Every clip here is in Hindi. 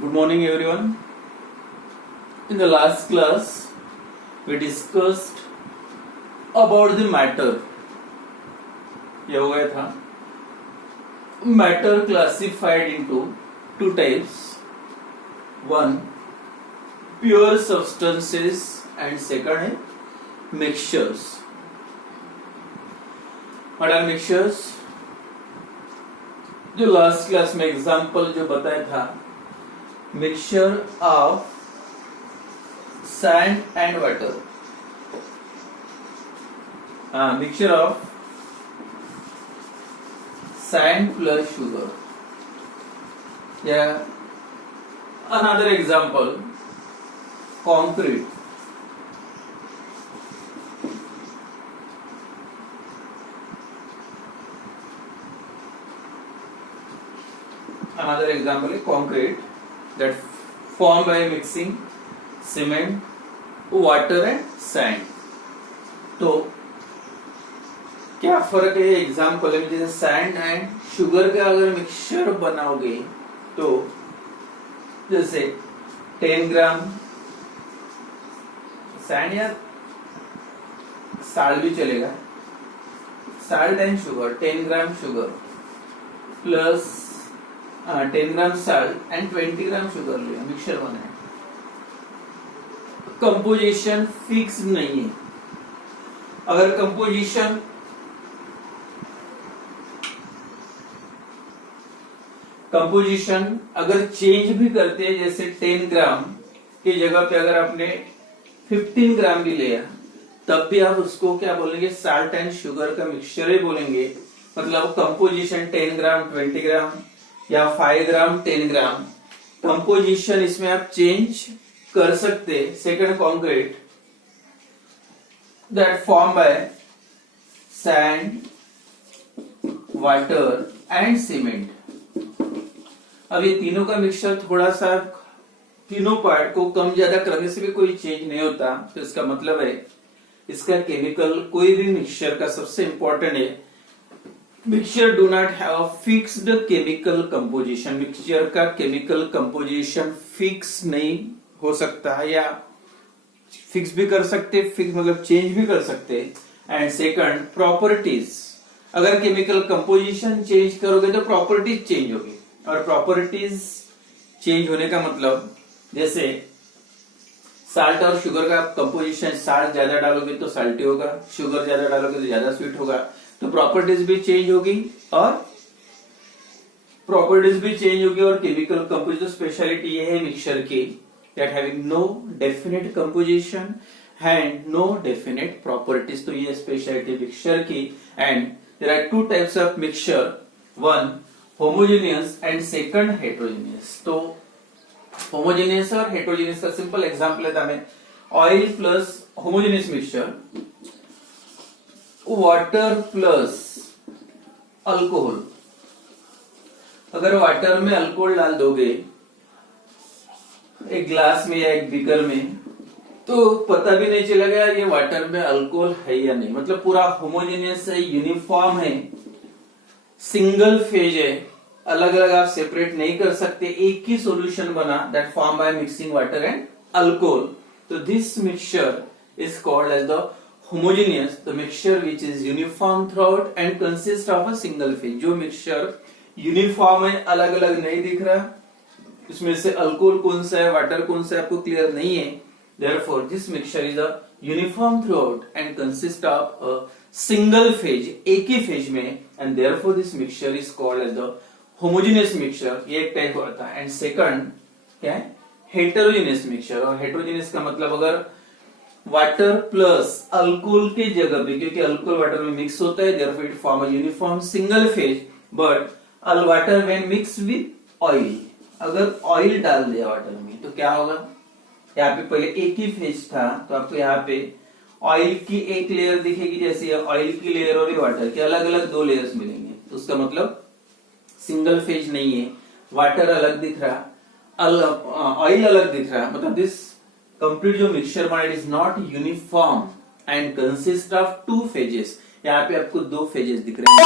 Good morning, everyone. In the last class, we discussed about the matter. यह हो गया था. Matter classified into two types. One, pure substances, and second है mixtures. What are mixtures? जो लास्ट क्लास में एग्जाम्पल जो बताया था, mixture of sand and water. Mixture of sand plus sugar. या another example, concrete. Another example is concrete that formed by mixing cement, water and sand. तो क्या फर्क है एग्जाम्पल में, जैसे सैंड एंड शुगर का अगर मिक्सचर बनाओगे तो जैसे 10 ग्राम सैंड या साल्ट भी चलेगा, salt and sugar, 10 gram sugar plus 10 gram salt and 20 gram sugar लिया, मिक्सचर बना है. कंपोजिशन फिक्स नहीं है. अगर कंपोजिशन अगर चेंज भी करते हैं, जैसे 10 ग्राम की जगह पे अगर आपने 15 ग्राम भी लिया, तब भी आप उसको क्या बोलेंगे, साल्ट एंड शुगर का मिक्सचर ही बोलेंगे. मतलब कंपोजिशन 10 ग्राम 20 ग्राम या 5 ग्राम 10 ग्राम, कंपोजिशन इसमें आप चेंज कर सकते. Second, concrete that form bye sand, water and cement. अब ये तीनों का मिक्सचर थोड़ा सा, तीनों पार्ट को कम ज्यादा करने से भी कोई चेंज नहीं होता. तो इसका मतलब है इसका केमिकल, कोई भी मिक्सचर का सबसे इंपॉर्टेंट है, mixture do not have fixed chemical composition. Mixture का केमिकल कंपोजिशन फिक्स नहीं हो सकता है, या फिक्स भी कर सकते, फिक्स मतलब चेंज भी कर सकते. And second, properties. अगर केमिकल कंपोजिशन चेंज करोगे तो प्रॉपर्टीज चेंज होगी, और प्रॉपर्टीज चेंज होने का मतलब, जैसे साल्ट और शुगर का कंपोजिशन, साल्ट ज्यादा डालोगे तो साल्टी होगा, शुगर ज्यादा डालोगे तो ज्यादा स्वीट होगा. तो प्रॉपर्टीज भी चेंज होगी और केमिकल कंपोजिशन. स्पेशलिटी ये है मिक्सचर की, that having no definite composition and no definite properties. तो ये स्पेशलिटी मिक्सचर की. And there are two types of mixture, one homogeneous and second heterogeneous. तो होमोजेनियस और हेट्रोजेनियस का सिंपल एग्जांपल लेता मैं, oil plus homogeneous mixture, water plus alcohol. अगर वाटर में अल्कोहल डाल दोगे एक ग्लास में या एक बीकर में, तो पता भी नहीं चलेगा ये वाटर में अल्कोहल है या नहीं. मतलब पूरा होमोजेनियस है, यूनिफॉर्म है, सिंगल फेज है, अलग अलग आप सेपरेट नहीं कर सकते. एक ही सॉल्यूशन बना, that form by mixing water and alcohol. तो this mixture is called as the homogeneous, the mixture which is uniform throughout and consists of a single phase. जो मिक्सचर यूनिफॉर्म है, अलग अलग नहीं दिख रहा, इसमें से अल्कोहल कौन सा है, वाटर कौन सा है, आपको क्लियर नहीं है. Therefore, this mixture is a uniform throughout and consists of a single phase, एक ही फेज में, and therefore this mixture is called as the homogeneous mixture. ये एक टाइप होता है. एंड सेकंड क्या है, हेटेरोजेनियस मिक्सचर. और हेटेरोजेनियस का मतलब अगर वाटर प्लस अल्कोहल के जगह पे, क्योंकि अल्कोहल वाटर में मिक्स होता है, therefore it form a uniform single phase, but all water when mixed with oil, अगर ऑयल डाल दिया वाटर में तो क्या होगा, यहाँ पे पहले एक ही फेज था, तो आपको यहाँ पे ऑयल की एक लेयर दिखेगी, जैसे ऑयल की लेयर और वाटर की अलग अलग दो लेयर्स मिलेंगे. तो उसका मतलब सिंगल फेज नहीं है, वाटर अलग दिख रहा, ऑयल अलग दिख रहा. मतलब दिस कंप्लीट जो मिक्सचर बना, it is not uniform and consist of two phases. यहाँ पे आपको दो फेजेस दिख रहे हैं.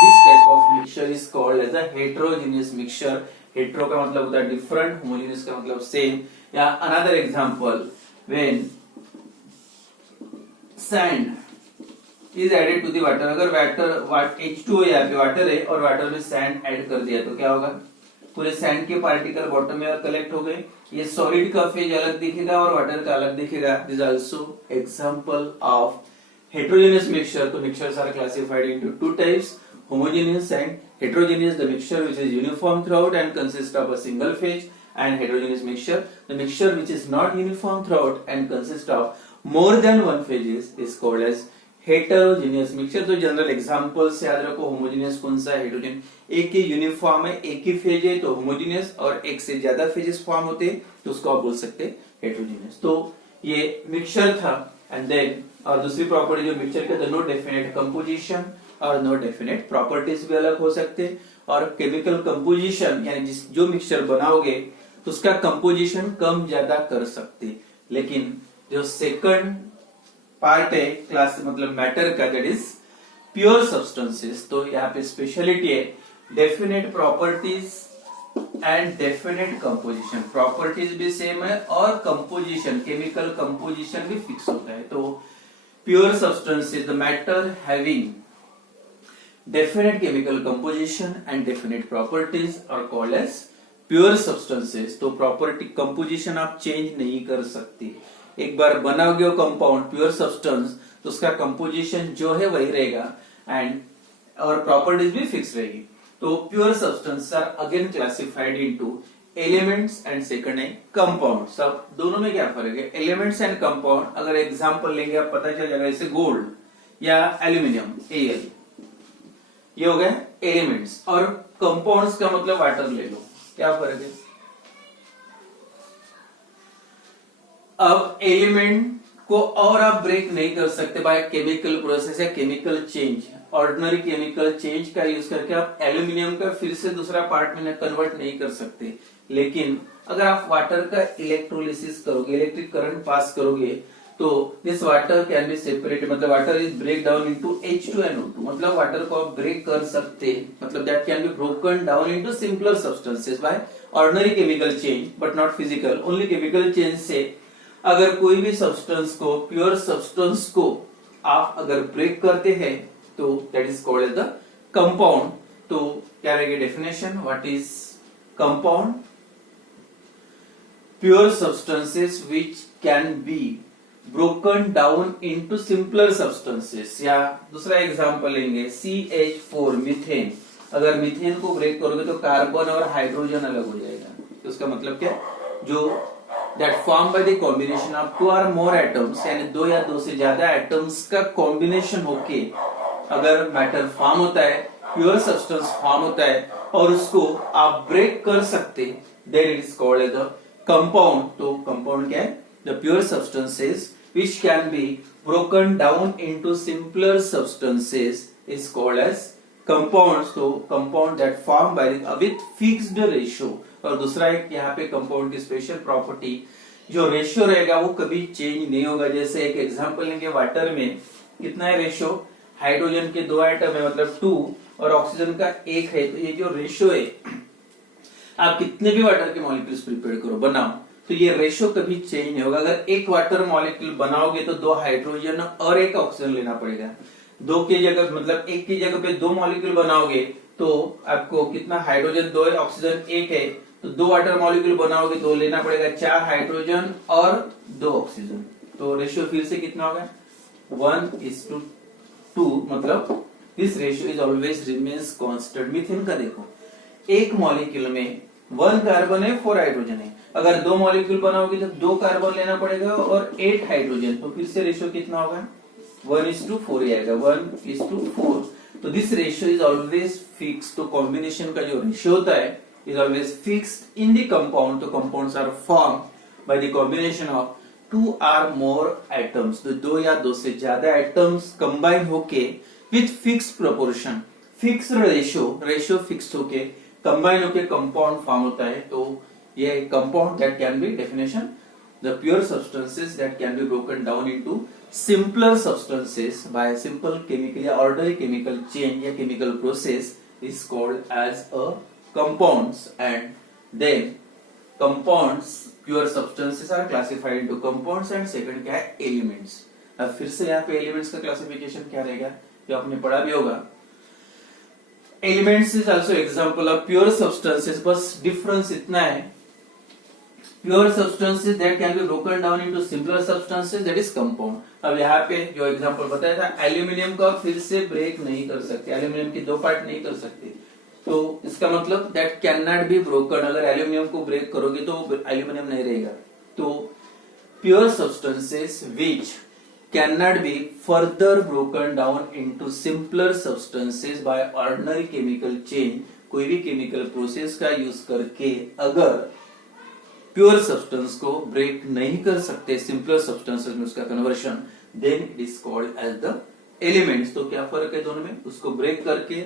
This type of mixture is called as a heterogeneous mixture. Hetero का मतलब होता है डिफरेंट, होमोजेनियस का मतलब सेम। या another example, when sand is added to the water, अगर वाटर H2O यहाँ पे वाटर है और वाटर में सैंड ऐड कर दिया तो क्या होगा, पूरे सैंड के पार्टिकल बॉटम में कलेक्ट हो गए। ये सॉलिड का फेज अलग दिखेगा और वाटर का अलग दिखेगा। This also example of heterogeneous mixture. So mixtures are classified into two types, homogeneous and heterogeneous. The mixture which is uniform throughout and consists of a single phase, and heterogeneous mixture, the mixture which is not uniform throughout and consists of more than one phases is called as heterogeneous mixture. तो जनरल एग्जांपल्स याद रखो, होमोजेनियस कौन सा है, हेटेरोजेनियस एक ही यूनिफॉर्म है, एक ही फेज है तो होमोजेनियस, और एक से ज्यादा फेजेस फॉर्म होते हैं तो उसको आप बोल सकते हैं हेटेरोजेनियस। तो ये मिक्सचर था। एंड देन और दूसरी प्रॉपर्टी जो मिक्सचर के, नो डेफिनेट कंपोजिशन और नो डेफिनेट प्रॉपर्टीज भी अलग हो सकते हैं। और केमिकल कंपोजिशन यानी जो मिक्सचर बनाओगे तो उसका कंपोजिशन कम ज्यादा कर सकते, लेकिन जो सेकंड पार्ट है क्लास मतलब मैटर का, दैट इज प्योर सब्सटेंसेस, तो यहाँ पे स्पेशलिटी है definite properties and definite composition. Properties भी सेम है और कंपोजिशन, केमिकल कंपोजिशन भी फिक्स होता है। तो pure substances, the matter having definite chemical composition and definite properties are called as pure substances। तो प्रॉपर्टी कंपोजिशन आप चेंज नहीं कर सकते। एक बार बनाओगे कंपाउंड प्योर सब्सटेंस तो उसका कंपोजिशन जो है वही रहेगा एंड और प्रॉपर्टीज भी फिक्स रहेगी। तो pure substance are again classified into elements and second है कंपाउंड। सब दोनों में क्या फर्क है, एलिमेंट्स एंड कंपाउंड। अगर एग्जांपल लेंगे आप पता चल जाएगा, जैसे गोल्ड या एल्यूमिनियम Al, ये हो गए एलिमेंट्स, और कंपाउंड्स का मतलब वाटर ले लो, क्या फर्क है। अब एलिमेंट को और आप ब्रेक नहीं कर सकते बाय केमिकल प्रोसेस या chemical change. Ordinary chemical change का यूज करके आप एल्यूमिनियम का फिर से दूसरा पार्ट में कन्वर्ट नहीं कर सकते, लेकिन अगर आप वाटर का इलेक्ट्रोलिसिस करोगे, इलेक्ट्रिक करंट पास करोगे, तो this water can be separated, मतलब water is break down into H2NO2, मतलब वाटर को आप ब्रेक कर सकते, मतलब that can be broken down into simpler substances by ordinary chemical change but not physical. Only chemical change से अगर कोई भी सब्सटेंस को, प्योर सब्सटेंस को आप अगर ब्रेक करते हैं तो that is called as the compound. तो क्या रहेगी definition, what is compound, pure substances which can be broken down into simpler substances। या दूसरा एग्जांपल लेंगे CH4 मीथेन। अगर मीथेन को ब्रेक करोगे तो कार्बन और हाइड्रोजन अलग हो जाएगा, तो उसका मतलब क्या, जो that form by the combination of 2 or more atoms, यानी 2 या 2 से ज्यादा एटम्स का कॉम्बिनेशन होके अगर मैटर फॉर्म होता है, प्योर सब्सटेंस फॉर्म होता है और उसको आप ब्रेक कर सकते, then it is called as a compound. तो कंपाउंड क्या है, the pure substances which can be broken down into simpler substances is called as compounds। तो compound that form by with fixed ratio। और दूसरा एक यहाँ पे कंपाउंड की स्पेशल प्रॉपर्टी, जो रेशियो रहेगा वो कभी चेंज नहीं होगा। जैसे एक एग्जांपल लेंगे, वाटर में कितना है रेशियो, हाइड्रोजन के 2 एटम है मतलब 2 और ऑक्सीजन का 1 है, तो ये जो रेशियो है, आप कितने भी वाटर के मॉलिक्यूल्स प्रिपेयर करो, बनाओ, तो ये रेशियो कभी चेंज नहीं होगा। अगर एक वाटर मॉलिक्यूल बनाओगे तो 2 हाइड्रोजन और 1 ऑक्सीजन लेना पड़ेगा। 2 की जगह मतलब 1 की जगह पे 2 मॉलिक्यूल बनाओगे तो आपको कितना, हाइड्रोजन 2 है, ऑक्सीजन 1 है, तो 2 वाटर मॉलिक्यूल बनाओगे तो लेना पड़ेगा 4 हाइड्रोजन और 2 ऑक्सीजन। तो रेशियो फिर से कितना होगा, 1:2, मतलब this ratio is always remains constant. Methane का देखो, एक मॉलिक्यूल में 1 कार्बन है, 4 हाइड्रोजन है। अगर 2 मॉलिक्यूल बनाओगे तो 2 कार्बन लेना पड़ेगा और 8 हाइड्रोजन, तो फिर से रेशियो कितना होगा, 1:4 ही आएगा, 1:4। तो this ratio is always fix. तो कॉम्बिनेशन का जो रेशियो होता है is always fixed in the compound. तो compounds are form by the combination of 2 or more atoms. तो 2 या 2 से ज्यादा एटम्स कंबाइन होके with fix proportion, fix ratio fix होके कंबाइन होके कंपाउंड फॉर्म होता है। तो ये compound that can be definition, the pure substances that can be broken down into simpler substances by a simple chemical या ordinary chemical change या chemical process is called as a compounds. And then compounds, pure substances are classified into compounds and second क्या है elements. अब फिर से यहाँ पे elements का classification क्या रहेगा जो आपने पढ़ा भी होगा. Elements is also example of pure substances, बस difference इतना है, pure substances that can be broken down into simpler substances, that is compound. अब यहाँ पे जो example बताया था एल्यूमिनियम का फिर से ब्रेक नहीं कर सकते, एल्यूमिनियम की दो पार्ट नहीं कर सकते, तो इसका मतलब that cannot be broken. अगर एल्यूमिनियम को ब्रेक करोगे तो एल्यूमिनियम नहीं रहेगा. तो pure substances which cannot be further broken down into simpler substances by ordinary chemical change, कोई भी chemical process का यूज करके अगर प्योर सब्सटेंस को ब्रेक नहीं कर सकते सिंपलर सब्सटेंसेस में उसका conversion, then it is called as the elements. तो क्या फर्क है दोनों में, उसको ब्रेक करके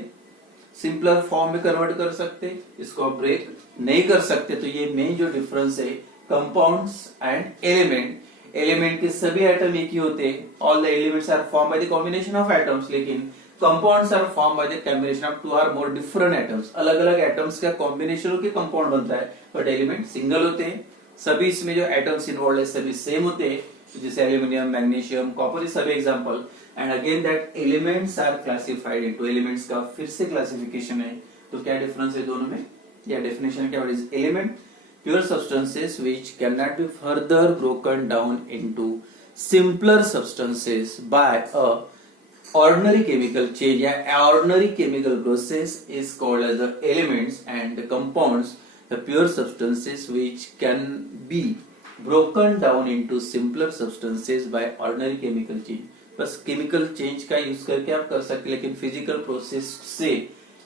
सिंपलर फॉर्म में कन्वर्ट कर सकते, इसको ब्रेक नहीं कर सकते. तो ये मेन जो डिफरेंस है कंपाउंड्स एंड एलिमेंट. एलिमेंट के सभी एटम एक ही होते हैं, all the elements are form by the combination of atoms, लेकिन compounds are form by the combination of two or more different atoms. अलग अलग एटम्स का कॉम्बिनेशन होकर कंपाउंड बनता है, बट एलिमेंट सिंगल होते हैं. सभी इसमें जो एटम्स इन्वॉल्व है सभी सेम होते हैं, जैसे एल्यूमिनियम, मैग्नीशियम, कॉपर, ये सभी example. And again that elements are classified into, elements का फिर से क्लासिफिकेशन है. तो क्या डिफरेंस है दोनों में, या डेफिनेशन क्या, what is element? Pure substances which cannot be further broken down into simpler substances by a ordinary chemical change या ordinary chemical process is called as the elements. And the compounds, the pure substances which can be broken down into simpler substances by ordinary chemical change. बस chemical change का यूज करके आप कर सकते, लेकिन physical process से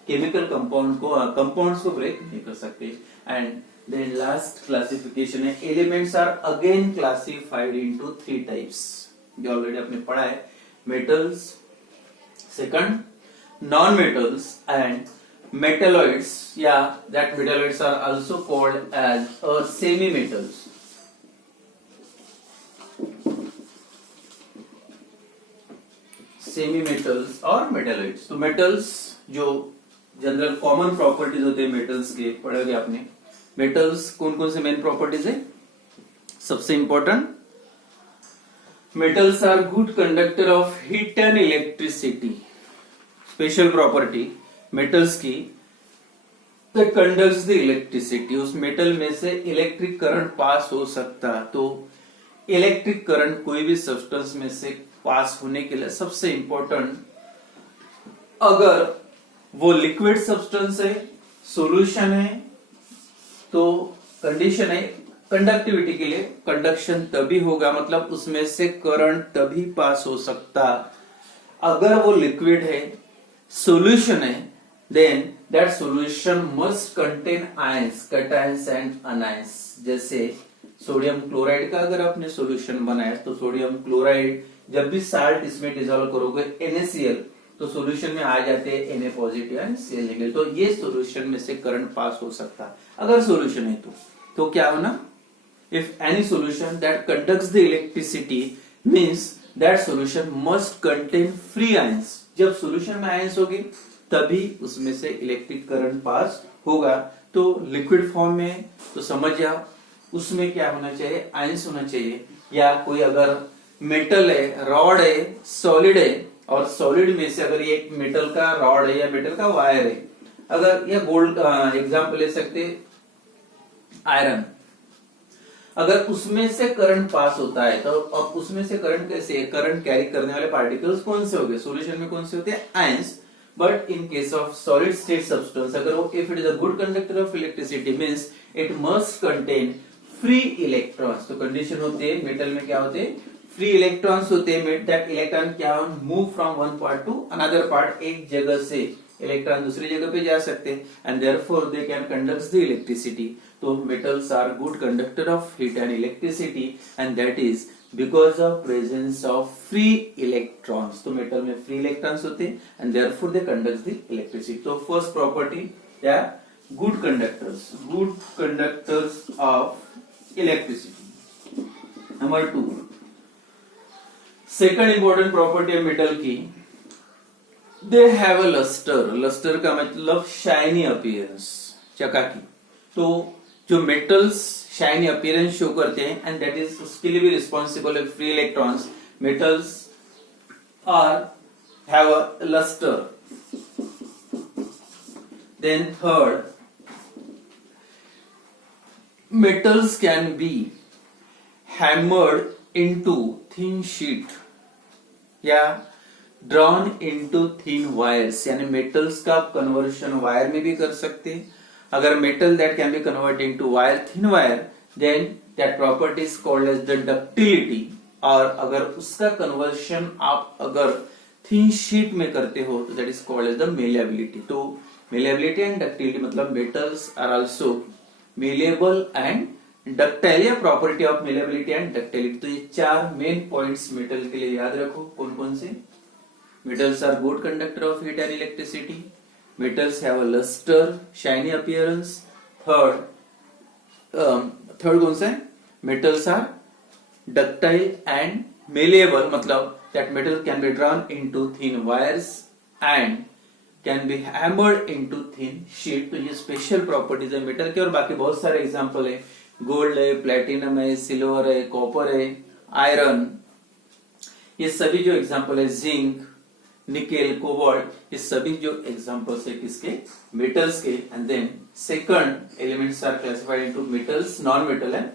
chemical compounds को break नहीं कर सकते. And then last classification है elements are again classified into three types, जो ऑलरेडी आपने पढ़ा है. metals, second non metals and metalloids, yeah, that metalloids are also called as semi metals. semi metals और metalloids. तो metals जो जनरल कॉमन प्रॉपर्टीज होते हैं मेटल्स के, पढ़ोगे आपने. मेटल्स कौन कौन से मेन प्रॉपर्टीज है? सबसे important, metals are good conductor of heat and electricity. Special property metals की, कंडक्ट्स द इलेक्ट्रिसिटी. उस मेटल में से इलेक्ट्रिक करंट पास हो सकता. तो इलेक्ट्रिक करंट कोई भी सब्सटेंस में से पास होने के लिए सबसे इंपॉर्टेंट, अगर वो लिक्विड सब्सटेंस है, सॉल्यूशन है, तो कंडीशन है कंडक्टिविटी के लिए, कंडक्शन तभी होगा, मतलब उसमें से करंट तभी पास हो सकता. अगर वो लिक्विड है, सॉल्यूशन है, then that solution must contain ions, cations and anions. जैसे सोडियम क्लोराइड का अगर आपने सॉल्यूशन बनाया तो सोडियम क्लोराइड, जब भी साल्ट इसमें डिसॉल्व करोगे NaCl, तो सॉल्यूशन में आ जाते हैं Na positive and Cl negative. तो ये सॉल्यूशन में से करंट पास हो सकता अगर सॉल्यूशन है तो क्या होना, if any solution that conducts the electricity means that solution must contain free ions. जब सॉल्यूशन में आयंस होगी तभी उसमें से इलेक्ट्रिक करंट पास होगा. तो लिक्विड फॉर्म में तो समझ जाओ उसमें क्या होना चाहिए, आयंस होना चाहिए. या कोई अगर मेटल है, रॉड है, सॉलिड है, और सॉलिड में से अगर ये एक मेटल का रॉड है या मेटल का वायर है, अगर या गोल्ड एग्जांपल ले सकते आयरन, अगर उसमें से करंट पास होता है तो अब उसमें से करंट कैसे, करंट कैरी करने वाले पार्टिकल्स कौन से होंगे, सॉल्यूशन में कौन से होते हैं, ions. But in case of solid state substance, अगर वो if it is a good conductor of electricity means it must contain free electrons. तो कंडीशन होते हैं मेटल में क्या होते हैं, फ्री इलेक्ट्रॉन्स होते हैं. दैट इलेक्ट्रॉन क्या move from one part two another part, एक जगह से इलेक्ट्रॉन दूसरी जगह पे जा सकते हैं, and therefore they can conduct the electricity. तो metals are good conductor of heat and electricity, and that is because of presence of free electrons. तो मेटल में फ्री इलेक्ट्रॉन्स होते हैं and therefore they conduct the electricity. तो फर्स्ट प्रॉपर्टी या good conductors of electricity. Number 2, second important property है मेटल की, they have a lustre. Lustre का मतलब शाइनी अपीयरेंस, चकाकी। तो जो मेटल्स शाइनी अपीयरेंस शो करते हैं एंड दैट इज उसके लिए भी रिस्पॉन्सिबल है free electrons. Metals are have a lustre. Then third, metals can be hammered into thin sheet या drawn into thin wires, यानी metals का conversion wire में भी कर सकते हैं। अगर metal that can be converted into wire, thin wire, then that property is called as the ductility। और अगर उसका conversion आप अगर thin sheet में करते हो तो that is called as the malleability। तो malleability and ductility मतलब metals are also malleable and ductile या property of malleability and ductility। तो ये 4 मेन पॉइंट्स मेटल के लिए याद रखो। कौन कौन से? metals are good conductor of heat and electricity, metals have a luster, shiny appearance, third कौन सा है? metals are ductile and malleable, मतलब that metal can be drawn into thin wires and can be hammered into thin sheet. तो ये स्पेशल प्रॉपर्टीज है मेटल के, और बाकी बहुत सारे एग्जांपल है, गोल्ड है, प्लेटिनम है, सिल्वर है, कॉपर है, आयरन, ये सभी जो एग्जांपल है, जिंक, निकेल, कोबाल्ट, ये सभी जो एग्जांपल्स है किसके? मेटल्स के। And then second elements are classified into metals, non metal and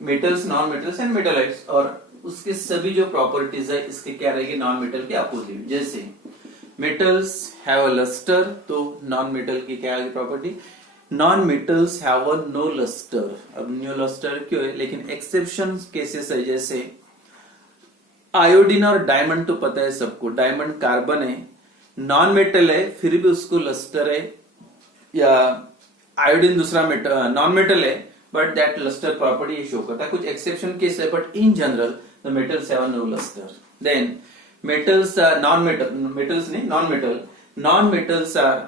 metals, non metals and metalloids. और उसके सभी जो प्रॉपर्टीज है इसके क्या रहेगी? नॉन मेटल के अपोजिट। जैसे मेटल्स हैव अ लस्टर, तो नॉन मेटल की क्या है property? Non metals have a no lustre. अब नो लस्टर क्यों है? लेकिन एक्सेप्शन केसेस है, जैसे आयोडीन और डायमंड तो पता है सबको, डायमंड कार्बन है, नॉन मेटल है, फिर भी उसको लस्टर है, या आयोडीन दूसरा मेटल नॉन मेटल है but that lustre property show करता है। कुछ एक्सेप्शन केस है but in general the metals have no lustre. Then metals are metals नहीं, non metals are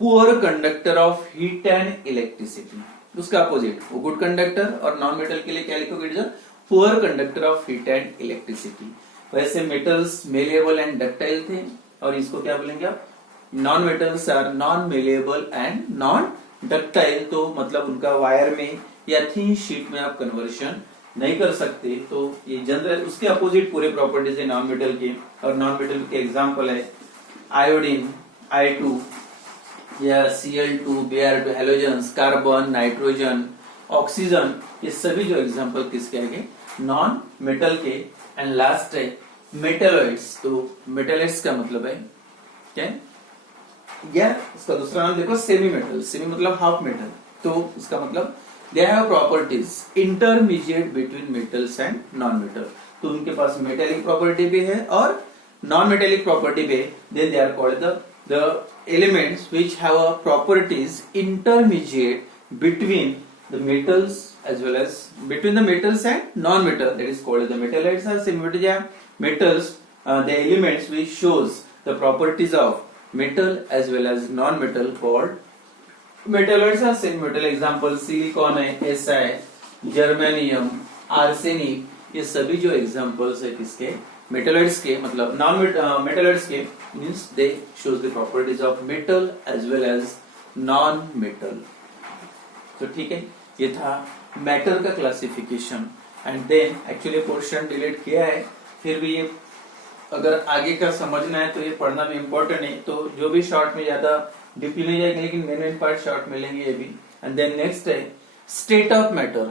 poor conductor of heat and electricity। उसका अपोजिट वो गुड कंडक्टर, और नॉन मेटल के लिए क्या लिखोगे? Poor conductor of heat and electricity. वैसे मेटल्स मेलेबल एंड डक्टाइल थे, और इसको क्या बोलेंगे आप? Non metals are non malleable and non ductile. तो मतलब उनका वायर में या थिन शीट में आप कन्वर्शन नहीं कर सकते। तो ये जनरल उसके अपोजिट पूरे प्रॉपर्टीज है नॉन मेटल के, और नॉन मेटल के एग्जांपल है आयोडीन, I2 या Cl2, Br2, halogens, carbon, nitrogen, oxygen, ये सभी जो एग्जांपल किसके आएंगे? नॉन मेटल के। एंड लास्ट है मेटलॉइड्स। तो मेटलॉइड्स का मतलब है क्या? या इसका दूसरा नाम देखो सेमी मेटल। सेमी मतलब हाफ मेटल। तो इसका मतलब they have properties intermediate between metals and non-metal। तो उनके पास मेटेलिक प्रॉपर्टी भी है और नॉन मेटेलिक प्रॉपर्टी भी है। then they are called the elements which have a properties intermediate between the metals as well as between the metals and non-metal, that is called the metallites or metals, the elements which shows the properties of metal as well as non-metal called metalloids are semi metal. Example silicon है, Si, जर्मेनियम, आर्सेनिक, ये सभी जो एग्जांपल्स है किसके? मेटलॉइड्स के। मतलब नॉन मेटलॉइड्स के means they shows the properties of metal as well as non metal. तो ठीक है, ये था मैटर का classification. And then actually portion delete किया है, फिर भी ये अगर आगे का समझना है तो ये पढ़ना भी इम्पोर्टेंट है। तो जो भी शॉर्ट में ज्यादा डीपली नहीं जाएंगे, लेकिन मेन पार्ट शॉर्ट मिलेंगे ये भी। एंड देन नेक्स्ट है स्टेट ऑफ मैटर।